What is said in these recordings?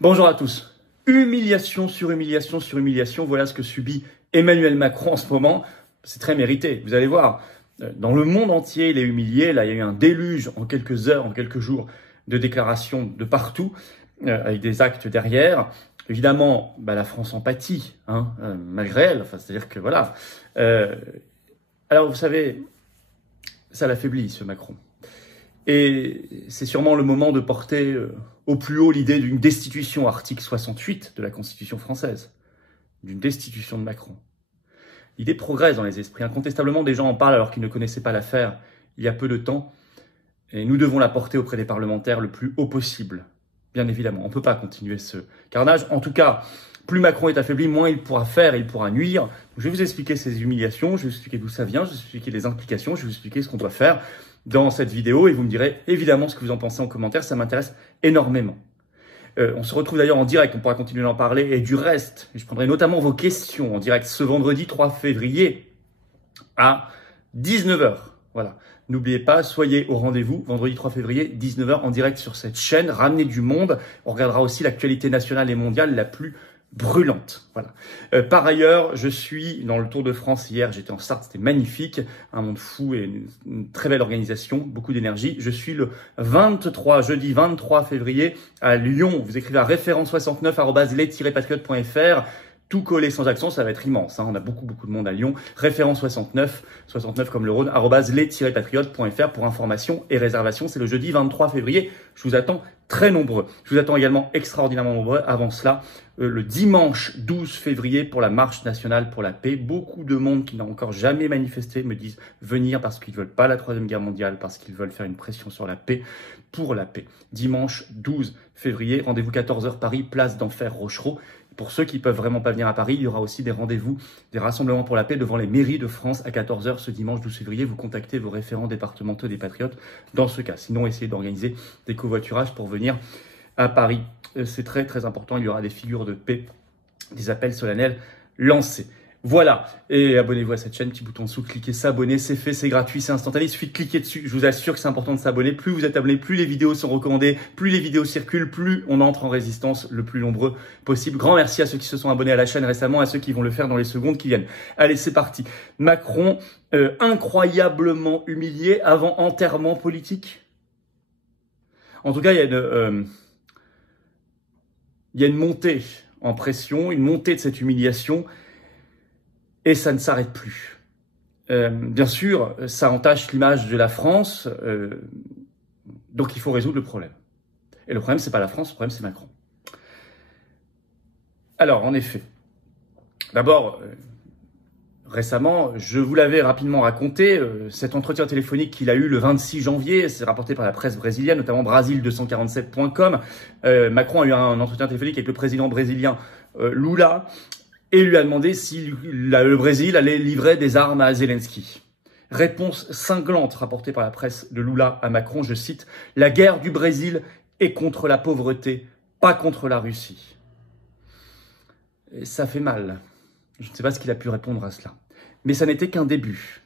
Bonjour à tous. Humiliation sur humiliation sur humiliation, voilà ce que subit Emmanuel Macron en ce moment. C'est très mérité, vous allez voir. Dans le monde entier, il est humilié. Là, il y a eu un déluge en quelques heures, en quelques jours, de déclarations de partout, avec des actes derrière. Évidemment, la France en pâtit, malgré elle. C'est-à-dire que voilà. Alors, vous savez, ça l'affaiblit, ce Macron. Et c'est sûrement le moment de porter au plus haut l'idée d'une destitution, article 68 de la Constitution française, d'une destitution de Macron. L'idée progresse dans les esprits. Incontestablement, des gens en parlent alors qu'ils ne connaissaient pas l'affaire il y a peu de temps. Et nous devons la porter auprès des parlementaires le plus haut possible. Bien évidemment, on ne peut pas continuer ce carnage. En tout cas, plus Macron est affaibli, moins il pourra faire, il pourra nuire. Donc, je vais vous expliquer ces humiliations, je vais vous expliquer d'où ça vient, je vais vous expliquer les implications, je vais vous expliquer ce qu'on doit faire dans cette vidéo. Et vous me direz évidemment ce que vous en pensez en commentaire, ça m'intéresse énormément. On se retrouve d'ailleurs en direct, on pourra continuer d'en parler. Et du reste, je prendrai notamment vos questions en direct ce vendredi 3 février à 19 h. Voilà. N'oubliez pas, soyez au rendez-vous, vendredi 3 février, 19 h en direct sur cette chaîne. Ramenez du monde. On regardera aussi l'actualité nationale et mondiale la plus brûlante. Voilà. Par ailleurs, je suis dans le Tour de France hier, j'étais en Sarthe, c'était magnifique, un monde fou et une très belle organisation, beaucoup d'énergie. Je suis le jeudi 23 février à Lyon. Vous écrivez à référent69@les-patriotes.fr. Tout collé sans accent, ça va être immense. On a beaucoup de monde à Lyon. Référent 69 comme le Rhône, @les-patriotes.fr pour information et réservation. C'est le jeudi 23 février. Je vous attends très nombreux. Je vous attends également extraordinairement nombreux. Avant cela, le dimanche 12 février pour la marche nationale pour la paix. Beaucoup de monde qui n'a encore jamais manifesté me disent venir parce qu'ils veulent pas la troisième guerre mondiale, parce qu'ils veulent faire une pression sur la paix, pour la paix. Dimanche 12 février, rendez-vous 14 h Paris, place d'Enfer Rochereau. Pour ceux qui peuvent vraiment pas venir à Paris, il y aura aussi des rendez-vous, des rassemblements pour la paix devant les mairies de France à 14 h ce dimanche 12 février. Vous contactez vos référents départementaux des Patriotes dans ce cas. Sinon, essayez d'organiser des covoiturages pour venir à Paris. C'est très très important. Il y aura des figures de paix, des appels solennels lancés. Voilà, et abonnez-vous à cette chaîne, petit bouton dessous, cliquez s'abonner, c'est fait, c'est gratuit, c'est instantané, il suffit de cliquer dessus, je vous assure que c'est important de s'abonner, plus vous êtes abonné, plus les vidéos sont recommandées, plus les vidéos circulent, plus on entre en résistance le plus nombreux possible. Grand merci à ceux qui se sont abonnés à la chaîne récemment, à ceux qui vont le faire dans les secondes qui viennent. Allez, c'est parti. Macron, incroyablement humilié avant enterrement politique. En tout cas, il y a une montée en pression, une montée de cette humiliation. Et ça ne s'arrête plus. Bien sûr, ça entache l'image de la France, donc il faut résoudre le problème. Et le problème, c'est pas la France, le problème, c'est Macron. Alors, en effet, d'abord, récemment, je vous l'avais rapidement raconté, cet entretien téléphonique qu'il a eu le 26 janvier, c'est rapporté par la presse brésilienne, notamment Brasil247.com. Macron a eu un entretien téléphonique avec le président brésilien Lula, et lui a demandé si le Brésil allait livrer des armes à Zelensky. Réponse cinglante rapportée par la presse de Lula à Macron, je cite, « La guerre du Brésil est contre la pauvreté, pas contre la Russie. » Et ça fait mal. Je ne sais pas ce qu'il a pu répondre à cela. Mais ça n'était qu'un début.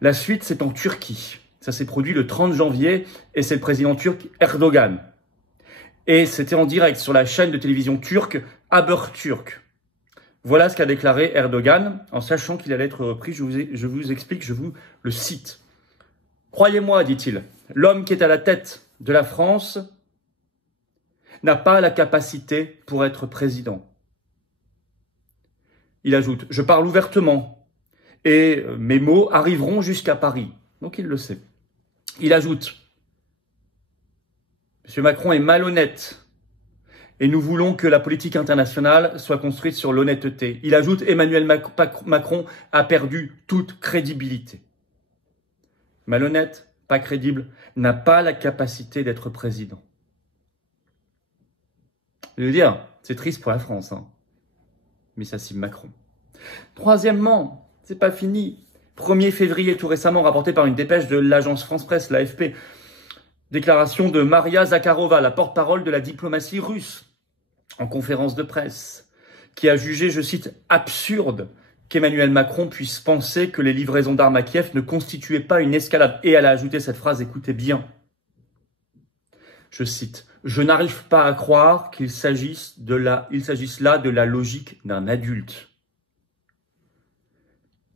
La suite, c'est en Turquie. Ça s'est produit le 30 janvier et c'est le président turc Erdogan. Et c'était en direct sur la chaîne de télévision turque Haberturk. Voilà ce qu'a déclaré Erdogan, en sachant qu'il allait être repris. Je vous explique, je vous le cite. « Croyez-moi, dit-il, l'homme qui est à la tête de la France n'a pas la capacité pour être président. » Il ajoute « Je parle ouvertement et mes mots arriveront jusqu'à Paris. » Donc il le sait. Il ajoute « M. Macron est malhonnête. Et nous voulons que la politique internationale soit construite sur l'honnêteté. » Il ajoute « Emmanuel Macron a perdu toute crédibilité. » Malhonnête, pas crédible, n'a pas la capacité d'être président. Je veux dire, c'est triste pour la France, mais ça cible Macron. Troisièmement, c'est pas fini. 1er février, tout récemment, rapporté par une dépêche de l'agence France-Presse, l'AFP, déclaration de Maria Zakharova, la porte-parole de la diplomatie russe, en conférence de presse, qui a jugé, je cite, « absurde » qu'Emmanuel Macron puisse penser que les livraisons d'armes à Kiev ne constituaient pas une escalade. Et elle a ajouté cette phrase, écoutez bien. Je cite, « Je n'arrive pas à croire qu'il s'agisse là de la logique d'un adulte. »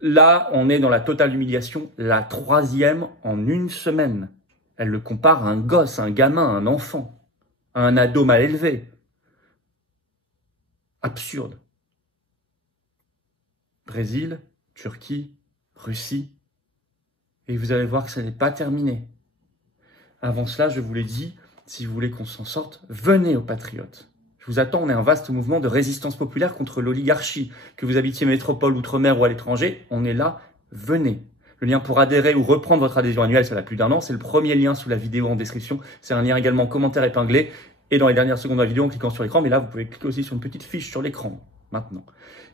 Là, on est dans la totale humiliation, la 3e en une semaine. Elle le compare à un gosse, un gamin, un enfant, à un ado mal élevé. Absurde. Brésil, Turquie, Russie. Et vous allez voir que ça n'est pas terminé. Avant cela, je vous l'ai dit, si vous voulez qu'on s'en sorte, venez aux Patriotes. Je vous attends, on est un vaste mouvement de résistance populaire contre l'oligarchie. Que vous habitiez métropole, outre-mer ou à l'étranger, on est là, venez. Le lien pour adhérer ou reprendre votre adhésion annuelle, ça a plus d'1 an. C'est le premier lien sous la vidéo en description. C'est un lien également commentaire épinglé. Et dans les dernières secondes de la vidéo, en cliquant sur l'écran. Mais là, vous pouvez cliquer aussi sur une petite fiche sur l'écran, maintenant.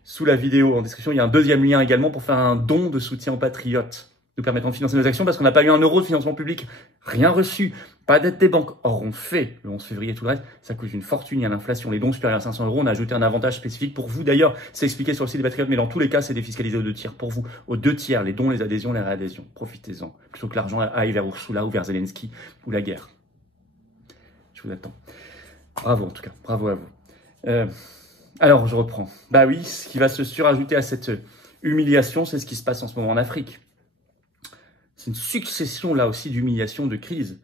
Sous la vidéo en description, il y a un 2e lien également pour faire un don de soutien aux Patriotes. Nous permettant de financer nos actions parce qu'on n'a pas eu 1 euro de financement public. Rien reçu. Pas d'aide des banques. Or, on fait le 11 février tout le reste. Ça coûte une fortune. Il y a l'inflation. Les dons supérieurs à 500 euros. On a ajouté un avantage spécifique pour vous. D'ailleurs, c'est expliqué sur le site des Patriotes, mais dans tous les cas, c'est défiscalisé aux 2 tiers pour vous. Aux 2 tiers, les dons, les adhésions, les réadhésions. Profitez-en. Plutôt que l'argent aille vers Ursula ou vers Zelensky ou la guerre. Je vous attends. Bravo en tout cas. Bravo à vous. Alors, je reprends. Bah oui, ce qui va se surajouter à cette humiliation, c'est ce qui se passe en ce moment en Afrique. C'est une succession, là aussi, d'humiliations, de crises.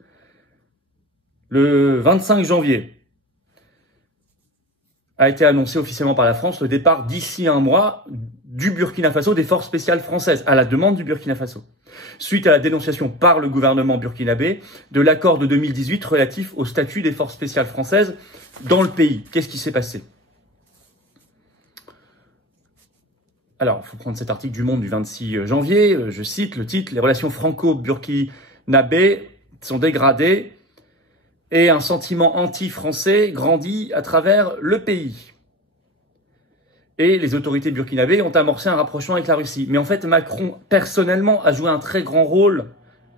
Le 25 janvier a été annoncé officiellement par la France le départ d'ici 1 mois du Burkina Faso des forces spéciales françaises, à la demande du Burkina Faso, suite à la dénonciation par le gouvernement burkinabé de l'accord de 2018 relatif au statut des forces spéciales françaises dans le pays. Qu'est-ce qui s'est passé ? Alors, il faut prendre cet article du Monde du 26 janvier, je cite le titre, « Les relations franco-burkinabées sont dégradées et un sentiment anti-français grandit à travers le pays. » Et les autorités burkinabées ont amorcé un rapprochement avec la Russie. Mais en fait, Macron, personnellement, a joué un très grand rôle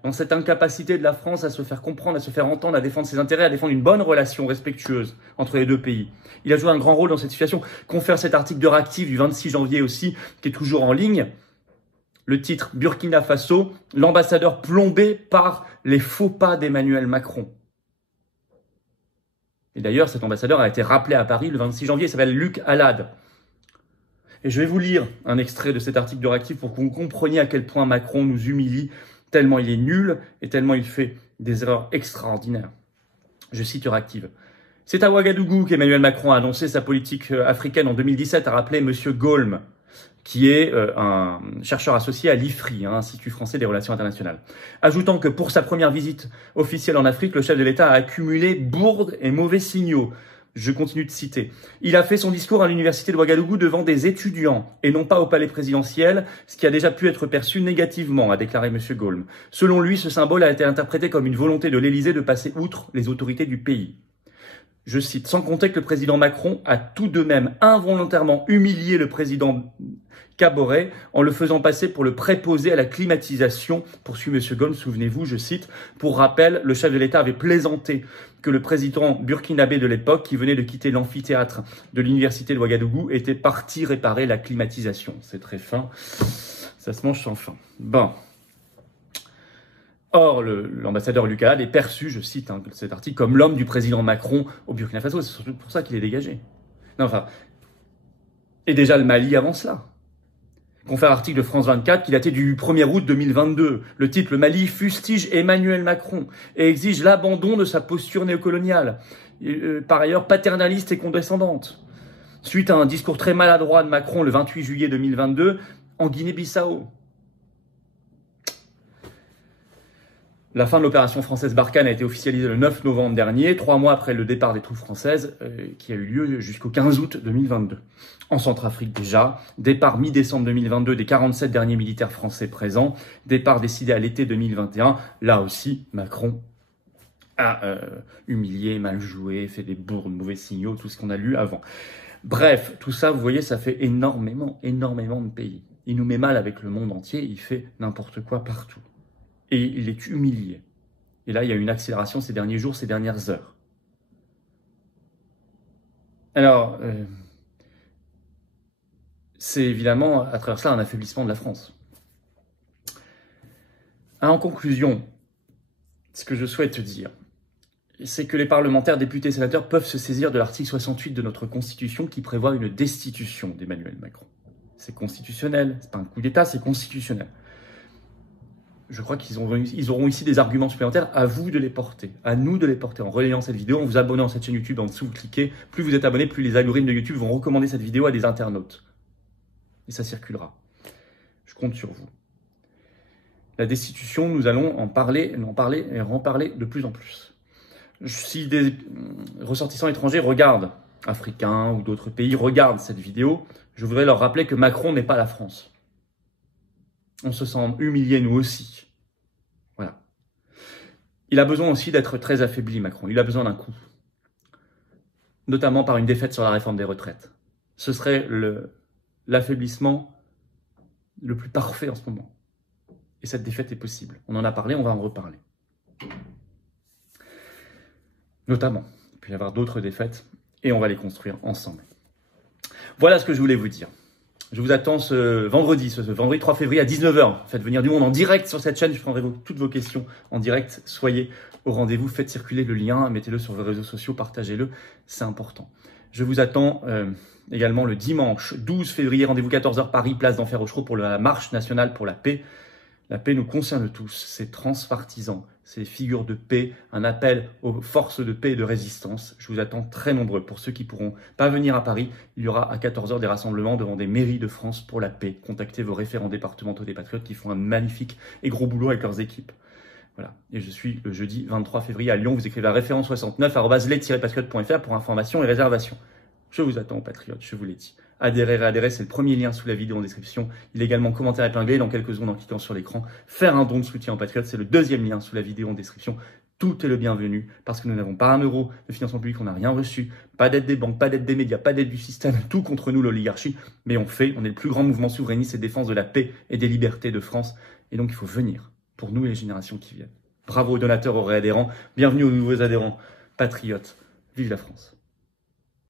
dans cette incapacité de la France à se faire comprendre, à se faire entendre, à défendre ses intérêts, à défendre une bonne relation respectueuse entre les 2 pays. Il a joué un grand rôle dans cette situation. Confère cet article de Réactive du 26 janvier aussi, qui est toujours en ligne. Le titre « Burkina Faso, l'ambassadeur plombé par les faux pas d'Emmanuel Macron ». Et d'ailleurs, cet ambassadeur a été rappelé à Paris le 26 janvier, il s'appelle Luc Alade. Et je vais vous lire un extrait de cet article de Réactive pour que vous compreniez à quel point Macron nous humilie, tellement il est nul et tellement il fait des erreurs extraordinaires. Je cite Réactive. « C'est à Ouagadougou qu'Emmanuel Macron a annoncé sa politique africaine en 2017, a rappelé M. Gaulme, qui est un chercheur associé à l'IFRI, Institut français des relations internationales. Ajoutant que pour sa première visite officielle en Afrique, le chef de l'État a accumulé bourdes et mauvais signaux. Je continue de citer. Il a fait son discours à l'université de Ouagadougou devant des étudiants et non pas au palais présidentiel, ce qui a déjà pu être perçu négativement, a déclaré M. Gaulme. Selon lui, ce symbole a été interprété comme une volonté de l'Élysée de passer outre les autorités du pays. Je cite, sans compter que le président Macron a tout de même involontairement humilié le président Kaboré en le faisant passer pour le préposé à la climatisation, poursuit M. Gaulme, souvenez-vous, je cite, pour rappel, le chef de l'État avait plaisanté que le président burkinabé de l'époque, qui venait de quitter l'amphithéâtre de l'université de Ouagadougou, était parti réparer la climatisation. C'est très fin, ça se mange sans fin. Bon. Or, l'ambassadeur Luc Alade est perçu, je cite cet article, comme l'homme du président Macron au Burkina Faso. C'est surtout pour ça qu'il est dégagé. Non, enfin, et déjà le Mali avant cela. Confère article de France 24 qui datait du 1er août 2022. Le titre, le Mali fustige Emmanuel Macron et exige l'abandon de sa posture néocoloniale, par ailleurs paternaliste et condescendante. Suite à un discours très maladroit de Macron le 28 juillet 2022 en Guinée-Bissau. La fin de l'opération française Barkhane a été officialisée le 9 novembre dernier, 3 mois après le départ des troupes françaises, qui a eu lieu jusqu'au 15 août 2022. En Centrafrique déjà, départ mi-décembre 2022 des 47 derniers militaires français présents, départ décidé à l'été 2021, là aussi Macron a humilié, mal joué, fait des bourdes, mauvais signaux, tout ce qu'on a lu avant. Bref, tout ça, vous voyez, ça fait énormément de pays. Il nous met mal avec le monde entier, il fait n'importe quoi partout. Et il est humilié. Et là, il y a une accélération ces derniers jours, ces dernières heures. Alors, c'est évidemment, à travers cela, un affaiblissement de la France. En conclusion, ce que je souhaite dire, c'est que les parlementaires, députés et sénateurs peuvent se saisir de l'article 68 de notre Constitution qui prévoit une destitution d'Emmanuel Macron. C'est constitutionnel, c'est pas un coup d'État, c'est constitutionnel. Je crois qu'ils auront ici des arguments supplémentaires, à vous de les porter, à nous de les porter en relayant cette vidéo, en vous abonnant à cette chaîne YouTube, en dessous vous cliquez, plus vous êtes abonné, plus les algorithmes de YouTube vont recommander cette vidéo à des internautes. Et ça circulera. Je compte sur vous. La destitution, nous allons en parler et en reparler de plus en plus. Si des ressortissants étrangers regardent, africains ou d'autres pays, regardent cette vidéo, je voudrais leur rappeler que Macron n'est pas la France. On se sent humilié nous aussi. Voilà. Il a besoin aussi d'être très affaibli, Macron. Il a besoin d'un coup. Notamment par une défaite sur la réforme des retraites. Ce serait l'affaiblissement le plus parfait en ce moment. Et cette défaite est possible. On en a parlé, on va en reparler. Notamment. Il peut y avoir d'autres défaites et on va les construire ensemble. Voilà ce que je voulais vous dire. Je vous attends ce vendredi 3 février à 19 h. Faites venir du monde en direct sur cette chaîne. Je prendrai toutes vos questions en direct. Soyez au rendez-vous. Faites circuler le lien. Mettez-le sur vos réseaux sociaux. Partagez-le. C'est important. Je vous attends également le dimanche 12 février. Rendez-vous 14 h Paris, place d'Enfer Rochereau pour la marche nationale pour la paix. La paix nous concerne tous, c'est transpartisan, c'est des figures de paix, un appel aux forces de paix et de résistance. Je vous attends très nombreux. Pour ceux qui ne pourront pas venir à Paris, il y aura à 14 h des rassemblements devant des mairies de France pour la paix. Contactez vos référents départementaux des Patriotes qui font un magnifique et gros boulot avec leurs équipes. Voilà. Et je suis le jeudi 23 février à Lyon. Vous écrivez la référence 69 @les-patriotes.fr pour information et réservation. Je vous attends, Patriotes, je vous l'ai dit. Adhérer, réadhérer, c'est le premier lien sous la vidéo en description. Il est également commentaire épinglé dans quelques secondes en cliquant sur l'écran. Faire un don de soutien aux Patriotes, c'est le deuxième lien sous la vidéo en description. Tout est le bienvenu parce que nous n'avons pas un euro de financement public, on n'a rien reçu. Pas d'aide des banques, pas d'aide des médias, pas d'aide du système, tout contre nous, l'oligarchie. Mais on est le plus grand mouvement souverainiste et défense de la paix et des libertés de France. Et donc il faut venir pour nous et les générations qui viennent. Bravo aux donateurs, aux réadhérents. Bienvenue aux nouveaux adhérents. Patriotes, vive la France.